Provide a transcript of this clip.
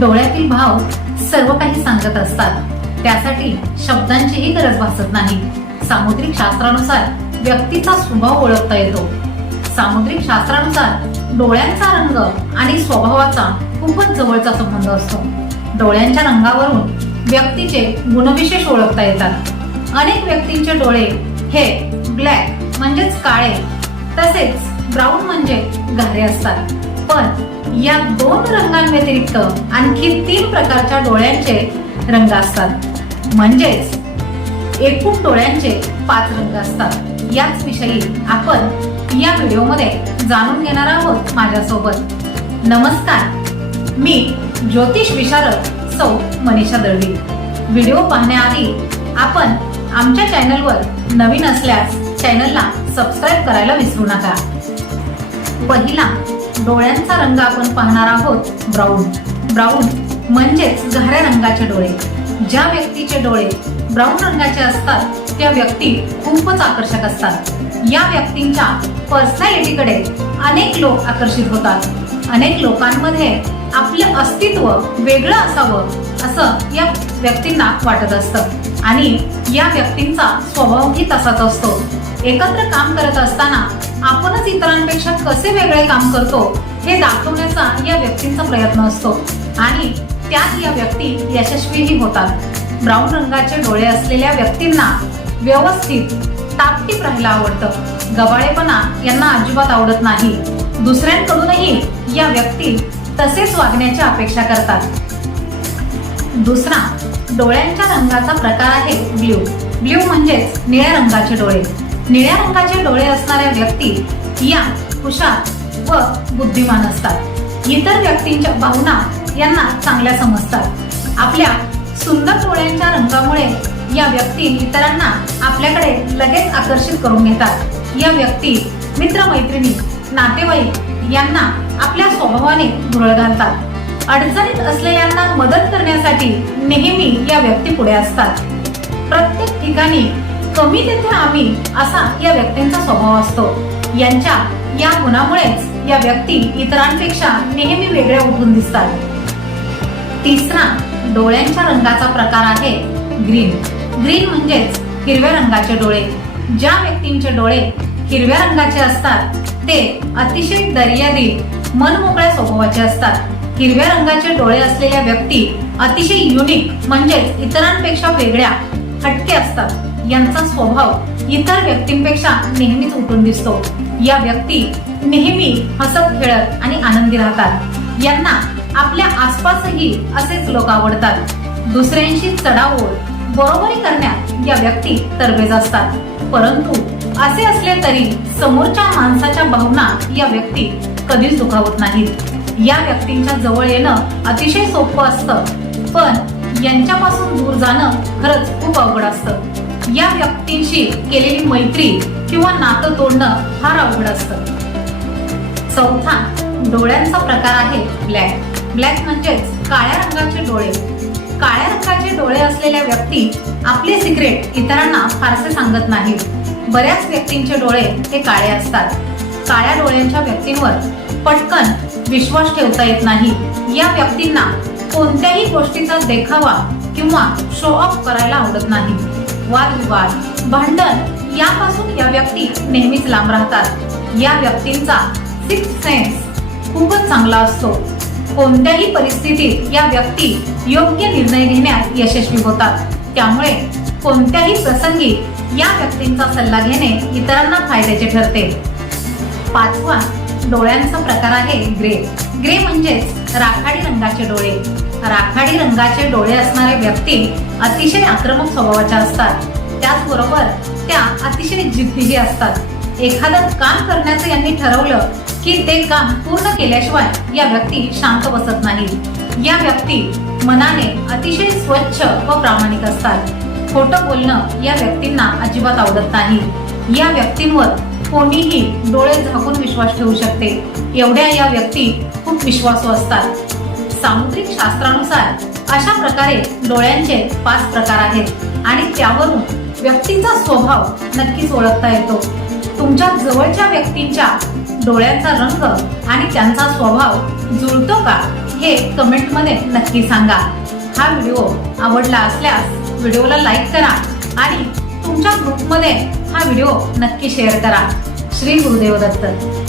डोळ्यातील भाव सर्व काही सांगत असतात. त्यासाठी शब्दांचीही गरज भासत नाही. सामुद्रिक शास्त्रानुसार व्यक्तीचा स्वभाव ओळखता येतो. सामुद्रिक शास्त्रानुसार डोळ्यांचा रंग आणि स्वभावाचा खूपच जवळचा संबंध असतो. डोळ्यांच्या रंगावरून व्यक्तीचे गुणविशेष ओळखता येतात. अनेक व्यक्तींचे डोळे हे ब्लॅक म्हणजेच काळे तसेच ब्राऊन म्हणजे घरे असतात. पण या दोन रंगांव्यतिरिक्त आणखी तीन प्रकारच्या डोळ्यांचे रंग असतात. म्हणजेच एकूण डोळ्यांचे पाच रंग असतात. याच विषयी आपण या व्हिडिओमध्ये जाणून घेणार आहोत माझ्यासोबत. नमस्कार. मी ज्योतिष विशारद सौ मनीषा दळवी. व्हिडिओ पाहण्याआधी आपण आमच्या चॅनलवर नवीन असल्यास चॅनलला सबस्क्राईब करायला विसरू नका. पहिला डोळ्यांचा रंग आपण पाहणार आहोत ब्राऊन. ब्राऊन म्हणजेच गहऱ्या रंगाचे डोळे. ज्या व्यक्तीचे डोळे ब्राऊन रंगाचे असतात त्या व्यक्ती खूपच आकर्षक असतात. या व्यक्तींच्या पर्सनॅलिटीकडे अनेक लोक आकर्षित होतात. अनेक लोकांमध्ये आपलं अस्तित्व वेगळं असावं असं या व्यक्तींना वाटत असतं. आणि या व्यक्तींचा स्वभावही तसाच असतो. एकत्र काम करत असताना आपणच इतरांपेक्षा कसे वेगळे काम करतो हे दाखवण्याचा या व्यक्तींचा प्रयत्न असतो. आणि त्यात या व्यक्ती यशस्वीही होतात. ब्राऊन रंगाचे डोळे असलेल्या व्यक्तींना व्यवस्थित तापटीप राहायला आवडतं. गबाळेपणा यांना अजिबात आवडत नाही. दुसऱ्यांकडूनही या व्यक्ती तसेच वागण्याची अपेक्षा करतात. दुसरा डोळ्यांच्या रंगाचा प्रकार आहे ब्ल्यू. ब्ल्यू म्हणजेच निळ्या रंगाचे डोळे. निळ्या रंगाचे डोळे असणाऱ्या व्यक्ती या हुशार व बुद्धिमान असतात. इतर व्यक्तींच्या भावना यांना चांगल्या समजतात. आपल्या सुंदर डोळ्यांच्या रंगामुळे या व्यक्ती इतरांना आपल्याकडे लगेच आकर्षित करून घेतात. या व्यक्ती मित्रमैत्रिणी नातेवाईक यांना आपल्या स्वभावाने धुरळ घालतात. अडचणीत असलेल्यांना मदत करण्यासाठी नेहमी या व्यक्ती पुढे असतात. प्रत्येक ठिकाणी कमी तेथे आम्ही असा या व्यक्तींचा स्वभाव असतो. यांच्या या गुणामुळेच या व्यक्ती इतरांपेक्षा नेहमी वेगळ्या उठून दिसतात. तिसरा डोळ्यांच्या रंगाचा प्रकार आहे ग्रीन. ग्रीन म्हणजेच हिरव्या रंगाचे डोळे. ज्या व्यक्तींचे डोळे हिरव्या रंगाचे असतात ते अतिशय दर्यादी मनमोकळ्या स्वभावाचे असतात. हिरव्या रंगाचे डोळे असलेल्या व्यक्ती अतिशय युनिक म्हणजेच इतरांपेक्षा वेगळ्या हटके असतात. यांचा स्वभाव इतर व्यक्तींपेक्षा नेहमीच उठून दिसतो. या व्यक्ती नेहमी हसत खेळत आणि आनंदी राहतात. यांना आपल्या आसपासही असेच लोक आवडतात. दुसऱ्यांशी चढाओढ बरोबरी करण्यात या व्यक्ती तरबेज असतात. परंतु असे असले तरी समोरच्या माणसाच्या भावना या व्यक्ती कधीच दुखावत नाहीत. या व्यक्तींच्या जवळ येणं अतिशय सोपं असतं. पण यांच्यापासून दूर जाणं खरंच खूप अवघड असतं. या व्यक्तींशी केलेली मैत्री किंवा नातं तोडणं फार अवघड असतं. चौथा डोळ्यांचा प्रकार आहे ब्लॅक. ब्लॅक म्हणजेच काळ्या रंगाचे डोळे. काळ्या रंगाचे डोळे असलेल्या व्यक्ती आपले सिक्रेट इतरांना फारसे सांगत नाहीत. बऱ्याच व्यक्तींचे डोळे हे काळे असतात. काळ्या डोळ्यांच्या व्यक्तींवर पटकन विश्वास ठेवता येत नाही. या व्यक्तींना कोणत्याही गोष्टीचा देखावा किंवा शो ऑफ करायला आवडत नाही. वादविवाद भांडण यापासून या व्यक्ती नेहमीच लांब राहतात. या व्यक्तींचा सिक्स सेन्स खूपच चांगला असतो. कोणत्याही परिस्थितीत या व्यक्ती योग्य निर्णय घेण्यात यशस्वी होतात. त्यामुळे कोणत्याही प्रसंगी या व्यक्तींचा सल्ला घेणे इतरांना फायद्याचे ठरते. पाचवा डोळ्यांचा प्रकार आहे ग्रे. ग्रे म्हणजेच राखाडी रंगाचे डोळे. राखाडी रंगाचे डोळे असणारे व्यक्ती अतिशय आक्रमक स्वभावाच्या असतात. त्याचबरोबर त्या अतिशय जिद्दीही असतात. एखादं काम करण्याचं यांनी ठरवलं की ते काम पूर्ण केल्याशिवाय या व्यक्ती शांत बसत नाही. या व्यक्ती मनाने अतिशय स्वच्छ व प्रामाणिक असतात. खोटं बोलणं या व्यक्तींना अजिबात आवडत नाही. या व्यक्तींवर कोणीही डोळे झाकून विश्वास ठेवू शकते. एवढ्या या व्यक्ती खूप विश्वासू असतात. सामुद्रिक शास्त्रानुसार अशा प्रकारे डोळ्यांचे पाच प्रकार आहेत आणि त्यावरून व्यक्तीचा स्वभाव नक्कीच ओळखता येतो. तुमच्या जवळच्या व्यक्तींच्या डोळ्यांचा रंग आणि त्यांचा स्वभाव जुळतो का हे कमेंटमध्ये नक्की सांगा. हा व्हिडिओ आवडला असल्यास व्हिडिओला लाईक करा आणि तुमच्या ग्रुपमध्ये हा व्हिडिओ नक्की शेअर करा. श्री गुरुदेव दत्त.